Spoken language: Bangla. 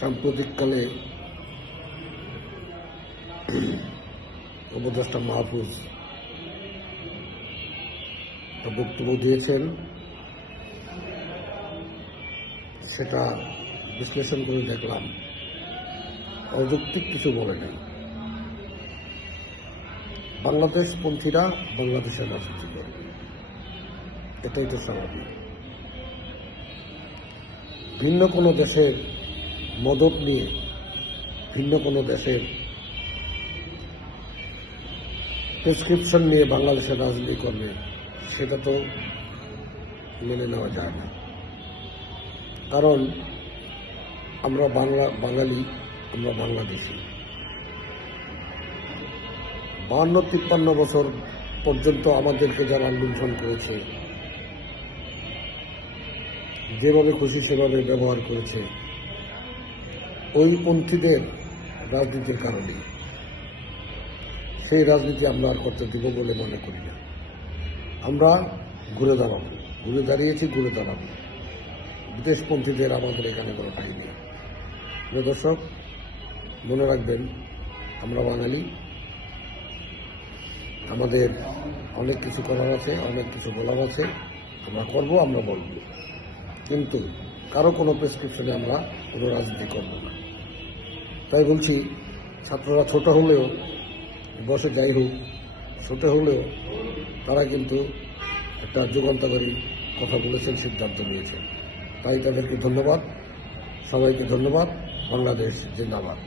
সাম্প্রতিককালে উপদেষ্টা মাহফুজ বক্তব্য দিয়েছেন, সেটা বিশ্লেষণ করে দেখলাম অযৌক্তিক কিছু বলে নেই। বাংলাদেশপন্থীরা বাংলাদেশের রাজনীতি করবে, এটাই তো স্বাভাবিক। ভিন্ন কোনো দেশের মদত নিয়ে ভিন্ন কোনো দেশের প্রেসক্রিপশন নিয়ে বাংলাদেশের রাজনীতি করবে, সেটা তো মেনে নেওয়া যায় না। কারণ আমরা বাঙালি, আমরা বাংলাদেশি। 52-53 বছর পর্যন্ত আমাদেরকে যারা লুণ্ঠন করেছে, যেভাবে খুশি সেভাবে ব্যবহার করেছে, ওই পন্থীদের রাজনীতির কারণে সেই রাজনীতি আমরা আর করতে দিব বলে মনে করি না। আমরা ঘুরে দাঁড়াবো, ঘুরে দাঁড়িয়েছি, ঘুরে দাঁড়াবো। বিদেশপন্থীদের আমাদের এখানে কোনো ঠাঁই নেই। প্রিয় দর্শক, মনে রাখবেন, আমরা বাঙালি, আমাদের অনেক কিছু করার আছে, অনেক কিছু বলার আছে। আমরা করব, আমরা বলব, কিন্তু কারো কোনো প্রেসক্রিপশনে আমরা কোনো রাজনীতি করব না। তাই বলছি, ছাত্ররা ছোট হলেও, বসে যাই হোক, ছোট হলেও তারা কিন্তু একটা যুগান্তকারী কথা বলেছেন, সিদ্ধান্ত নিয়েছেন। তাই তাদেরকে ধন্যবাদ, সবাইকে ধন্যবাদ। বাংলাদেশ জিন্দাবাদ।